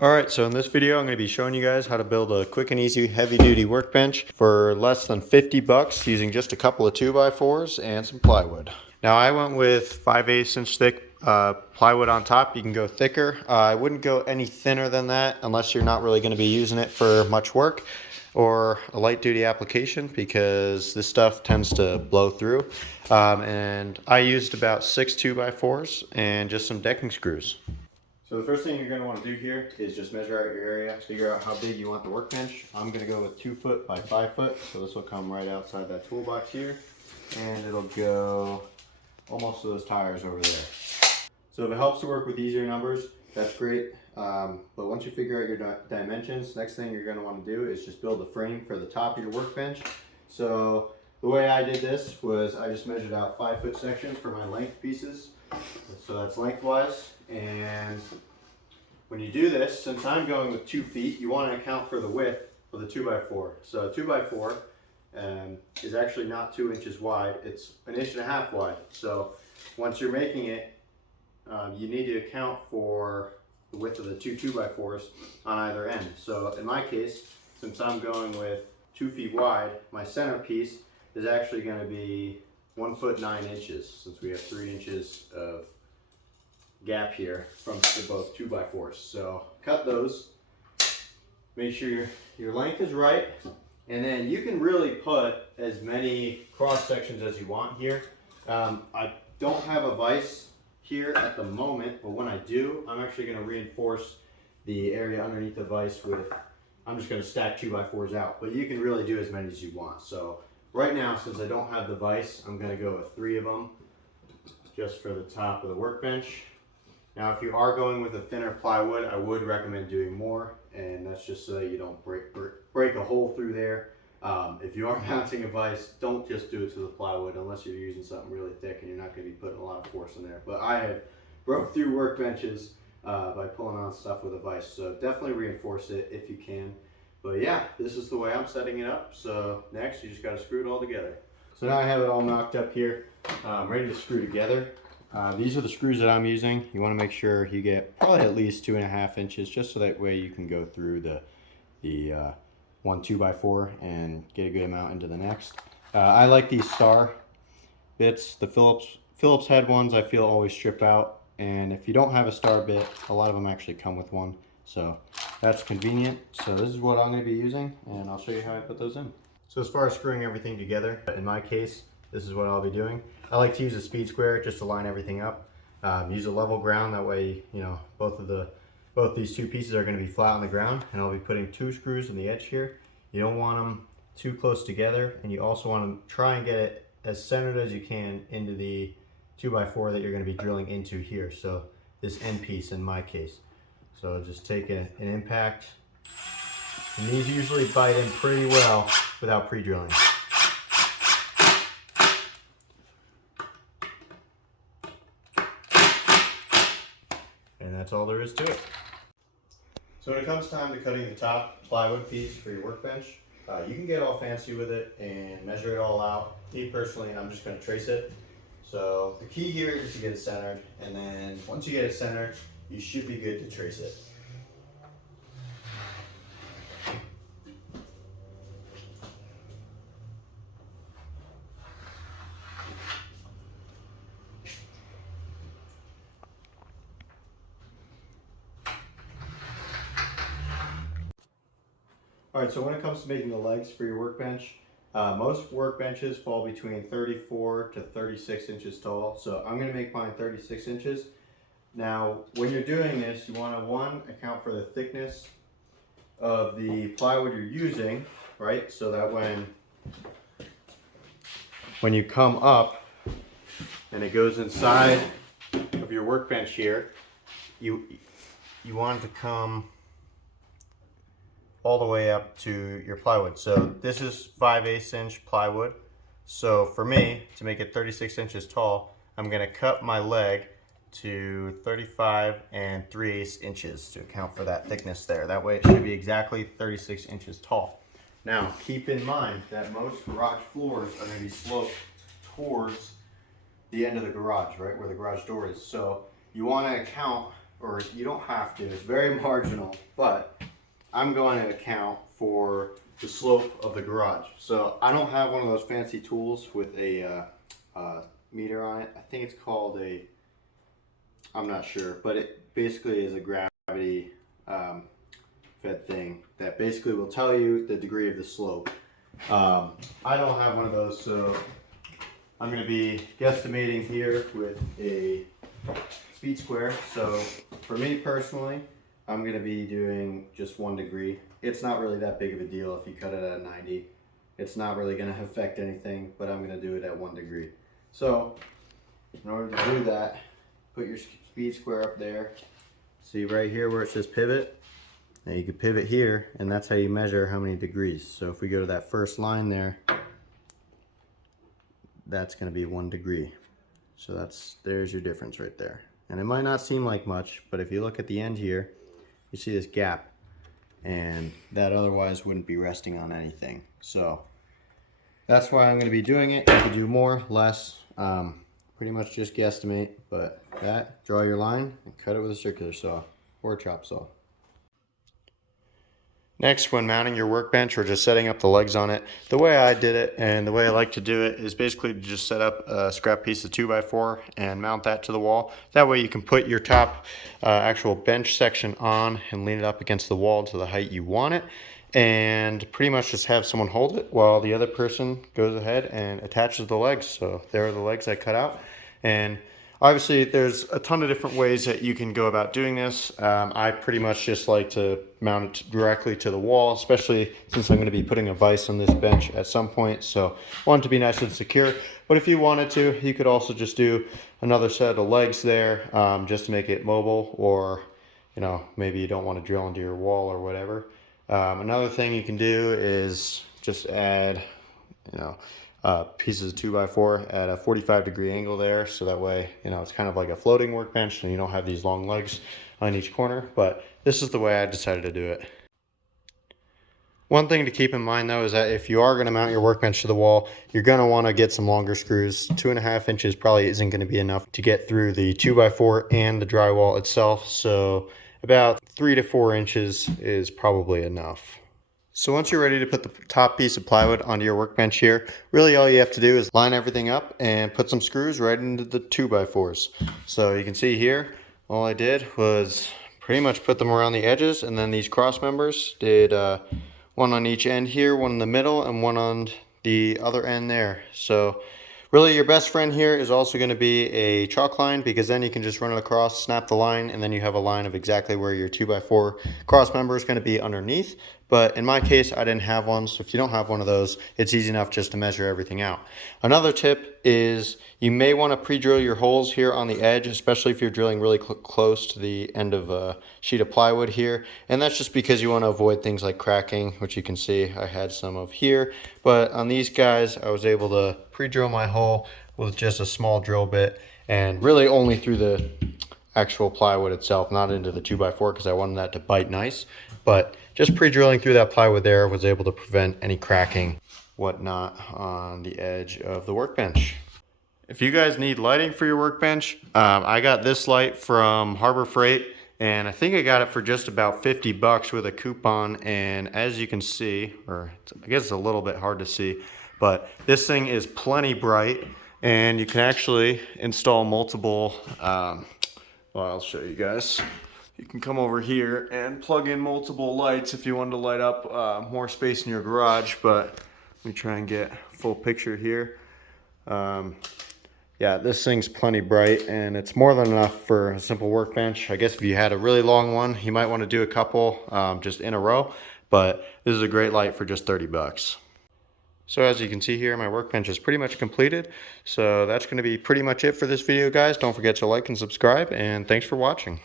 Alright, so in this video I'm going to be showing you guys how to build a quick and easy heavy duty workbench for less than 50 bucks using just a couple of 2x4s and some plywood. Now I went with 5/8 inch thick plywood on top. You can go thicker. I wouldn't go any thinner than that unless you're not really going to be using it for much work or a light duty application, because this stuff tends to blow through. And I used about 6 2x4s and just some decking screws. So the first thing you're going to want to do here is just measure out your area, figure out how big you want the workbench. I'm going to go with 2 foot by 5 foot, so this will come right outside that toolbox here, and it'll go almost to those tires over there. So if it helps to work with easier numbers, that's great. But once you figure out your dimensions, next thing you're going to want to do is just build a frame for the top of your workbench. So the way I did this was I just measured out 5 foot sections for my length pieces. So that's lengthwise. And when you do this, since I'm going with 2 feet, you want to account for the width of the 2x4. So a 2x4 is actually not 2 inches wide, it's 1.5 inches wide. So once you're making it, you need to account for the width of the two 2x4s on either end. So in my case, since I'm going with 2 feet wide, my center piece is actually going to be 1 foot 9 inches, since we have 3 inches of gap here from both 2x4s. So cut those, make sure your length is right, and then you can really put as many cross sections as you want here. I don't have a vise here at the moment, but when I do, I'm actually going to reinforce the area underneath the vise with, I'm just going to stack 2x4s out, but you can really do as many as you want. So right now, since I don't have the vise, I'm going to go with 3 of them just for the top of the workbench. Now, if you are going with a thinner plywood, I would recommend doing more, and that's just so that you don't break a hole through there. If you are mounting a vise, don't just do it to the plywood unless you're using something really thick and you're not going to be putting a lot of force in there. But I have broke through workbenches by pulling on stuff with a vise, so definitely reinforce it if you can. But yeah, this is the way I'm setting it up. So next, you just got to screw it all together. So now I have it all knocked up here, ready to screw together. These are the screws that I'm using. You want to make sure you get probably at least 2.5 inches, just so that way you can go through the one 2x4 and get a good amount into the next. I like these star bits. The Phillips head ones I feel always strip out, and if you don't have a star bit, a lot of them actually come with one, so that's convenient. So this is what I'm going to be using, and I'll show you how I put those in. So as far as screwing everything together, in my case, this is what I'll be doing. I like to use a speed square just to line everything up. Use a level ground, that way, you know, both these two pieces are going to be flat on the ground, and I'll be putting 2 screws in the edge here. You don't want them too close together, and you also want to try and get it as centered as you can into the 2x4 that you're going to be drilling into here. So this end piece in my case. So just take an impact, and these usually bite in pretty well without pre-drilling. And that's all there is to it. So when it comes time to cutting the top plywood piece for your workbench, you can get all fancy with it and measure it all out. Me personally, I'm just going to trace it. So the key here is to get it centered, and then once you get it centered, you should be good to trace it. Alright, so when it comes to making the legs for your workbench, most workbenches fall between 34 to 36 inches tall. So I'm going to make mine 36 inches. Now, when you're doing this, you want to, one, account for the thickness of the plywood you're using, right? So that when you come up and it goes inside of your workbench here, you want it to come all the way up to your plywood. So this is 5/8 inch plywood. So for me, to make it 36 inches tall, I'm going to cut my leg to 35 3/8 inches to account for that thickness there. That way it should be exactly 36 inches tall. Now keep in mind that most garage floors are going to be sloped towards the end of the garage, right where the garage door is. So you want to account or you don't have to, it's very marginal, but I'm going to account for the slope of the garage. So I don't have one of those fancy tools with a meter on it. I think it's called a, I'm not sure, but it basically is a gravity fed thing that basically will tell you the degree of the slope. I don't have one of those, so I'm going to be guesstimating here with a speed square. So for me personally, I'm going to be doing just 1 degree. It's not really that big of a deal if you cut it at 90. It's not really going to affect anything, but I'm going to do it at 1 degree. So in order to do that, put your speed square up there. See right here where it says pivot? Now you can pivot here, and that's how you measure how many degrees. So if we go to that first line there, that's going to be 1 degree. So there's your difference right there. And it might not seem like much, but if you look at the end here, you see this gap, and that otherwise wouldn't be resting on anything. So that's why I'm going to be doing it. You can do more, less, pretty much just guesstimate, but draw your line and cut it with a circular saw or a chop saw. Next, when mounting your workbench or just setting up the legs on it, the way I did it and the way I like to do it is basically to just set up a scrap piece of 2x4 and mount that to the wall. That way you can put your top actual bench section on and lean it up against the wall to the height you want it, and pretty much just have someone hold it while the other person goes ahead and attaches the legs. So there are the legs I cut out, and obviously there's a ton of different ways that you can go about doing this. I pretty much just like to mount it directly to the wall, especially since I'm going to be putting a vise on this bench at some point, so I want it to be nice and secure. But if you wanted to, you could also just do another set of legs there, just to make it mobile, or maybe you don't want to drill into your wall or whatever. Another thing you can do is just add pieces of 2x4 at a 45-degree angle there, so that way it's kind of like a floating workbench and you don't have these long legs on each corner. But this is the way I decided to do it. One thing to keep in mind though is that if you are going to mount your workbench to the wall, you're going to want to get some longer screws. 2.5 inches probably isn't going to be enough to get through the 2x4 and the drywall itself, so about 3 to 4 inches is probably enough. So once you're ready to put the top piece of plywood onto your workbench here, really all you have to do is line everything up and put some screws right into the 2x4s. So you can see here, all I did was pretty much put them around the edges, and then these cross members did one on each end here, one in the middle, and one on the other end there. So really your best friend here is also going to be a chalk line, because then you can just run it across, snap the line, and then you have a line of exactly where your 2x4 cross member is going to be underneath. But in my case, I didn't have one, so if you don't have one of those, it's easy enough just to measure everything out. Another tip is you may want to pre-drill your holes here on the edge, especially if you're drilling really close to the end of a sheet of plywood here. And that's just because you want to avoid things like cracking, which you can see I had some of here. But on these guys, I was able to pre-drill my hole with just a small drill bit, and really only through the actual plywood itself, not into the 2x4, because I wanted that to bite nice. But just pre-drilling through that plywood there was able to prevent any cracking, whatnot, on the edge of the workbench. If you guys need lighting for your workbench, I got this light from Harbor Freight, and I think I got it for just about 50 bucks with a coupon. And as you can see, or I guess it's a little bit hard to see, but this thing is plenty bright, and you can actually install multiple, well, I'll show you guys. You can come over here and plug in multiple lights if you wanted to light up more space in your garage. But let me try and get a full picture here. Yeah, this thing's plenty bright, and it's more than enough for a simple workbench. I guess if you had a really long one, you might want to do a couple just in a row, but this is a great light for just 30 bucks. So as you can see here, my workbench is pretty much completed. So that's going to be pretty much it for this video, guys. Don't forget to like and subscribe, and thanks for watching.